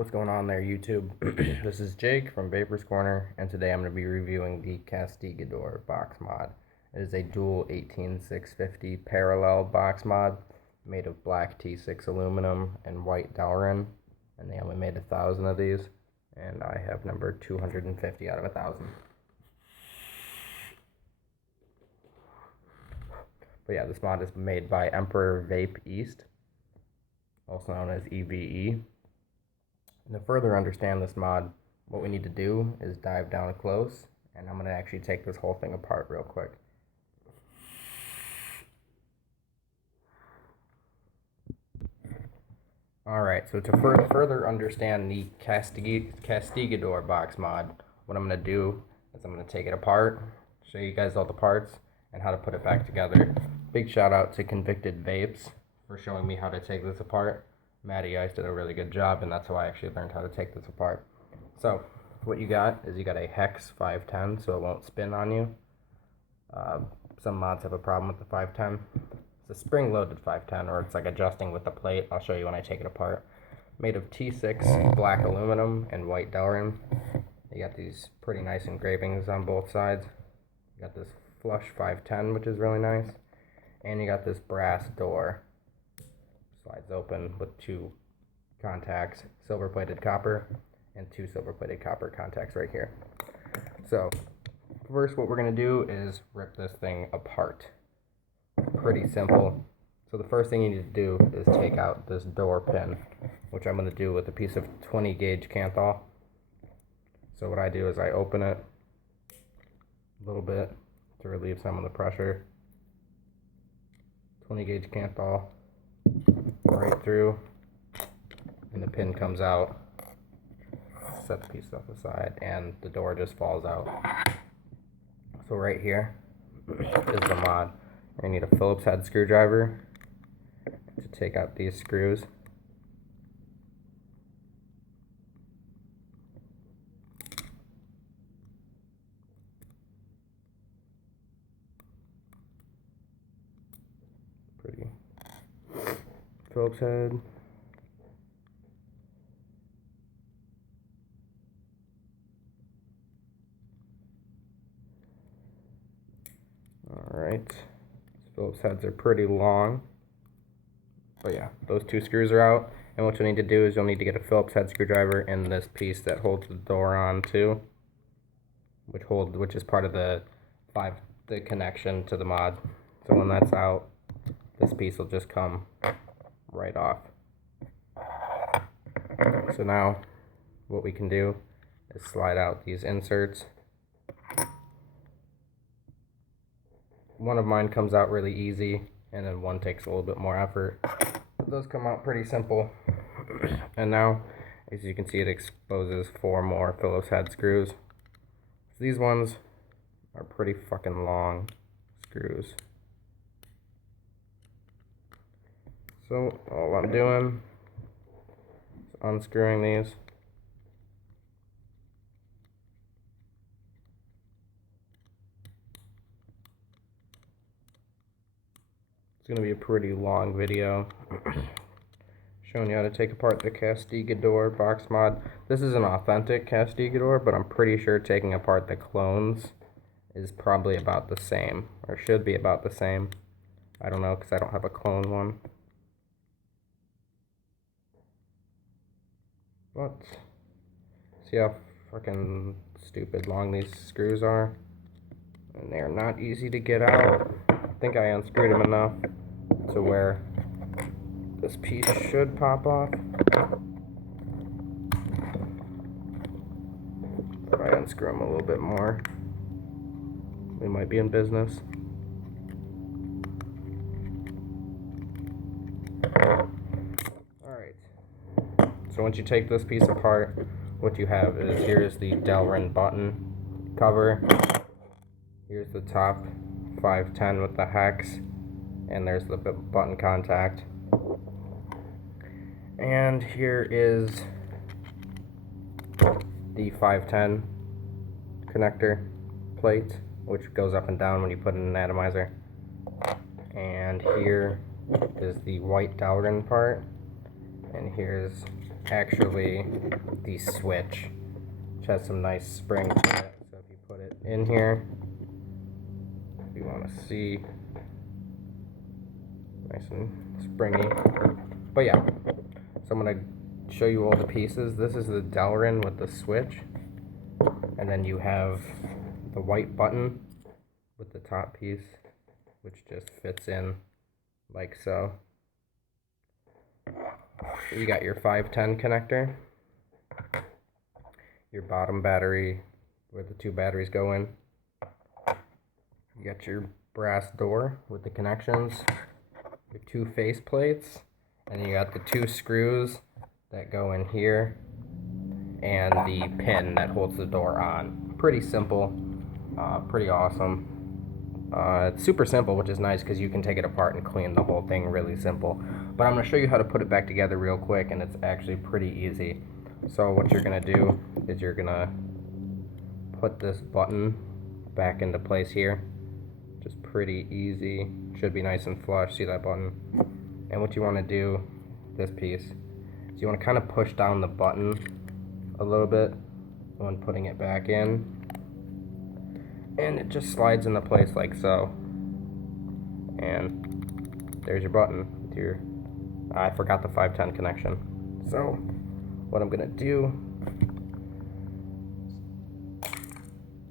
What's going on there, YouTube? This is Jake from Vapers Corner, and today I'm going to be reviewing the Castigador Box Mod. It is a dual 18650 parallel box mod made of black T6 aluminum and white Delrin, and they only made 1,000 of these, and I have number 250 out of 1,000. But yeah, this mod is made by Emperor Vape East, also known as EVE. And to further understand this mod, what we need to do is dive down close, and I'm going to actually take this whole thing apart real quick. Alright, so to further understand the Castigador Box Mod, what I'm going to do is I'm going to take it apart, show you guys all the parts, and how to put it back together. Big shout out to Convicted Vapes for showing me how to take this apart. Matty Ice did a really good job, and that's how I actually learned how to take this apart. So, what you got is you got a hex 510, so it won't spin on you. Some mods have a problem with the 510. It's a spring-loaded 510, or it's like adjusting with the plate. I'll show you when I take it apart. Made of T6 black aluminum and white Delrin. You got these pretty nice engravings on both sides. You got this flush 510, which is really nice. And you got this brass door. Slides open with 2 contacts, silver-plated copper, and 2 silver-plated copper contacts right here. So, first what we're going to do is rip this thing apart. Pretty simple. So the first thing you need to do is take out this door pin, which I'm going to do with a piece of 20 gauge Kanthal. So what I do is I open it a little bit to relieve some of the pressure. 20 gauge Kanthal right through, and the pin comes out. Set the piece off the side, and the door just falls out. So right here is the mod. I need a Phillips head screwdriver to take out these screws. Pretty Phillips head. Alright, Phillips heads are pretty long, but yeah, those 2 screws are out, and what you'll need to do is you'll need to get a Phillips head screwdriver in this piece that holds the door on too, which is part of the connection to the mod. So when that's out, this piece will just come right off. So now what we can do is slide out these inserts. One of mine comes out really easy, and then one takes a little bit more effort. But those come out pretty simple. And now, as you can see, it exposes 4 more Phillips head screws. So these ones are pretty fucking long screws. So all I'm doing is unscrewing these. It's going to be a pretty long video showing you how to take apart the Castigador Box Mod. This is an authentic Castigador, but I'm pretty sure taking apart the clones is probably about the same, or should be about the same. I don't know, because I don't have a clone one. But see how fucking stupid long these screws are? And they're not easy to get out. I think I unscrewed them enough to where this piece should pop off. If I unscrew them a little bit more, we might be in business. Alright. So once you take this piece apart, what you have is, here's the Delrin button cover. Here's the top 510 with the hex, and there's the button contact. And here is the 510 connector plate, which goes up and down when you put in an atomizer. And here is the white Delrin part, and here's actually the switch, which has some nice spring to it. So if you put it in here, if you want to see, nice and springy. But yeah, so I'm going to show you all the pieces. This is the Delrin with the switch, and then you have the white button with the top piece, which just fits in like so. You got your 510 connector, your bottom battery where the two batteries go in. You got your brass door with the connections, your two face plates, and you got the two screws that go in here and the pin that holds the door on. Pretty simple, pretty awesome. It's super simple, which is nice because you can take it apart and clean the whole thing really simple. But I'm going to show you how to put it back together real quick, and it's actually pretty easy. So what you're going to do is you're going to put this button back into place here. Just pretty easy. Should be nice and flush. See that button? And what you want to do, this piece, is you want to kind of push down the button a little bit when putting it back in. And it just slides into place like so. And there's your button with your, I forgot the 510 connection. So what I'm gonna do,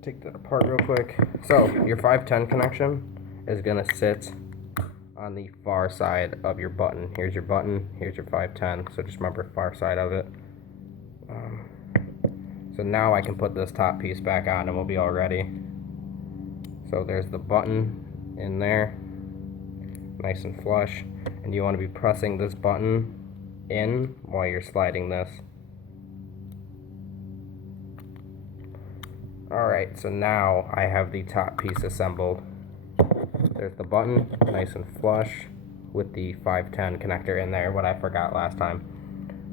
take that apart real quick. So your 510 connection is gonna sit on the far side of your button. Here's your button, here's your 510. So just remember far side of it. So now I can put this top piece back on and we'll be all ready. So there's the button in there, nice and flush, and you want to be pressing this button in while you're sliding this. Alright, so now I have the top piece assembled. There's the button, nice and flush, with the 510 connector in there, what I forgot last time.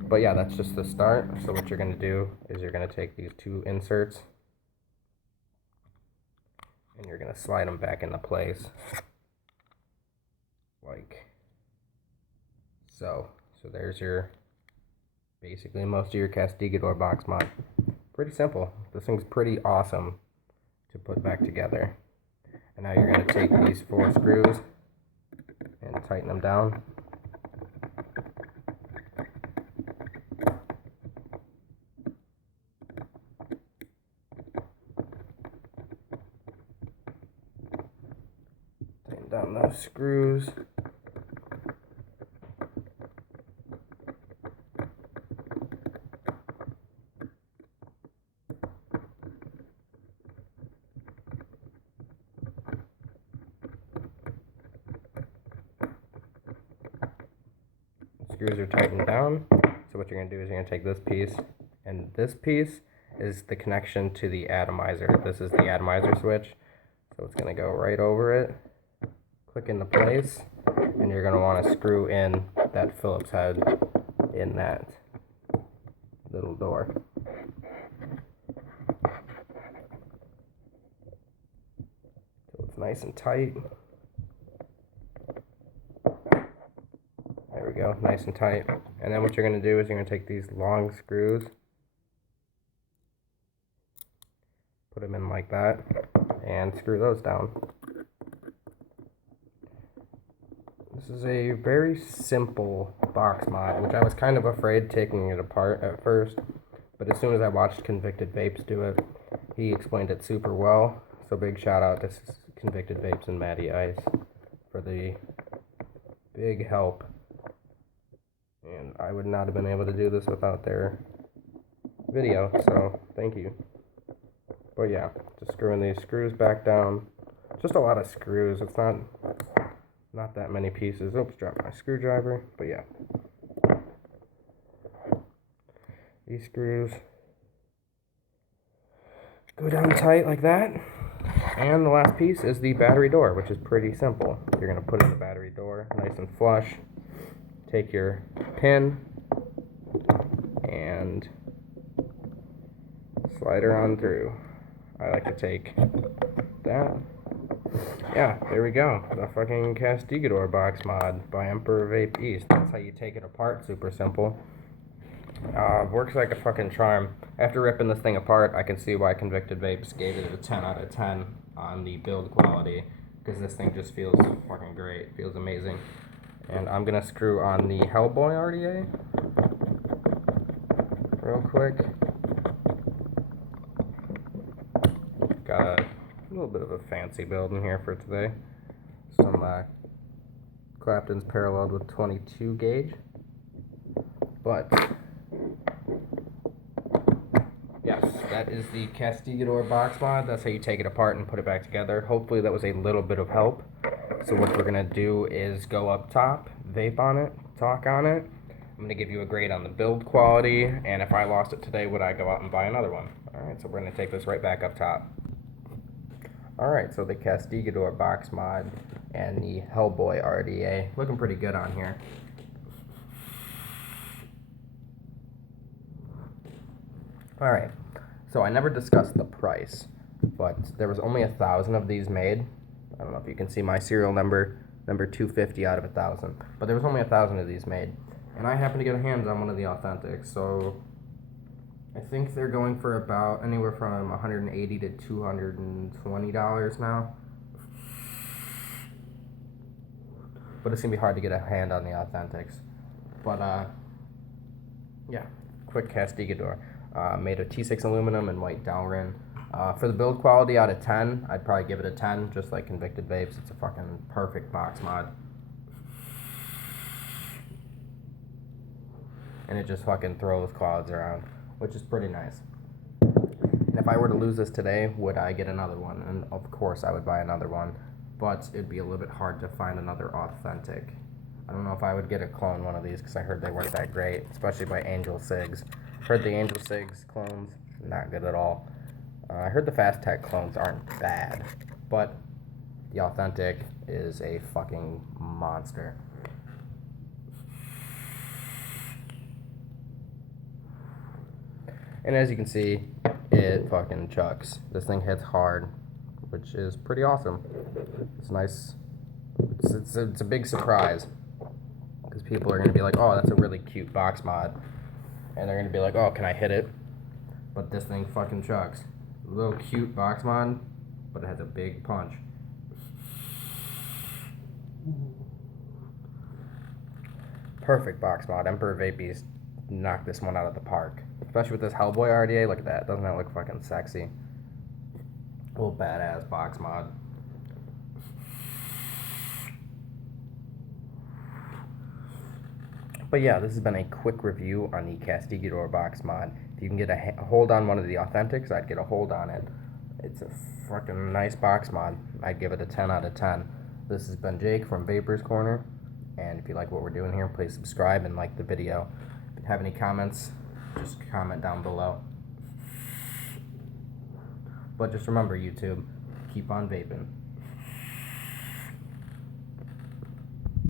But yeah, that's just the start. So what you're going to do is you're going to take these two inserts, and you're going to slide them back into place like so. So there's your, basically most of your Castigador Box Mod. Pretty simple. This thing's pretty awesome to put back together. And now you're going to take these 4 screws and tighten them down. Down those screws. Screws are tightened down. So what you're going to do is you're going to take this piece, and this piece is the connection to the atomizer. This is the atomizer switch. So it's going to go right over it. Click into place, and you're going to want to screw in that Phillips head in that little door. So it's nice and tight. There we go, nice and tight. And then what you're going to do is you're going to take these long screws, put them in like that, and screw those down. This is a very simple box mod, which I was kind of afraid taking it apart at first, but as soon as I watched Convicted Vapes do it, he explained it super well. So big shout out to Convicted Vapes and Matty Ice for the big help. And I would not have been able to do this without their video, so thank you. But yeah, just screwing these screws back down. Just a lot of screws. It's not that many pieces. Oops, dropped my screwdriver. But yeah, these screws go down tight like that. And the last piece is the battery door, which is pretty simple. You're going to put in the battery door nice and flush. Take your pin and slide her on through. I like to take that. Yeah, there we go. The fucking Castigador Box Mod by Emperor Vape East. That's how you take it apart. Super simple. Works like a fucking charm. After ripping this thing apart, I can see why Convicted Vapes gave it a 10 out of 10 on the build quality, because this thing just feels fucking great. Feels amazing. And I'm gonna screw on the Hellboy RDA real quick. Got a little bit of a fancy build in here for today. Some Clapton's paralleled with 22 gauge. But yes, that is the Castigador Box Mod. That's how you take it apart and put it back together. Hopefully that was a little bit of help. So what we're gonna do is go up top, vape on it, talk on it. I'm gonna give you a grade on the build quality, and if I lost it today, would I go out and buy another one? Alright, so we're gonna take this right back up top. Alright, so the Castigador Box Mod and the Hellboy RDA, looking pretty good on here. Alright, so I never discussed the price, but there was only 1,000 of these made. I don't know if you can see my serial number 250 out of 1,000, but there was only 1,000 of these made. And I happened to get a hands on one of the authentics, so I think they're going for about anywhere from $180 to $220 now. But it's gonna be hard to get a hand on the authentics. But yeah, quick Castigador. Made of T6 aluminum and white Delrin. For the build quality out of 10, I'd probably give it a 10, just like Convicted Vapes. It's a fucking perfect box mod. And it just fucking throws clouds around, which is pretty nice. And if I were to lose this today, would I get another one? And of course I would buy another one, but it'd be a little bit hard to find another authentic. I don't know if I would get a clone one of these, because I heard they weren't that great, especially by Angel Sigs. Heard the Angel Sigs clones, not good at all. I heard the Fast Tech clones aren't bad, but the authentic is a fucking monster. And as you can see, it fucking chucks. This thing hits hard, which is pretty awesome. It's nice. It's a big surprise, because people are going to be like, oh, that's a really cute box mod. And they're going to be like, oh, can I hit it? But this thing fucking chucks. A little cute box mod, but it has a big punch. Perfect box mod. Emperor Vapies knocked this one out of the park. Especially with this Hellboy RDA. Look at that. Doesn't that look fucking sexy? Little badass box mod. But yeah, this has been a quick review on the Castigador Box Mod. If you can get a hold on one of the authentics, I'd get a hold on it. It's a fucking nice box mod. I'd give it a 10 out of 10. This has been Jake from Vapers Corner. And if you like what we're doing here, please subscribe and like the video. If you have any comments, just comment down below. But just remember, YouTube, keep on vaping.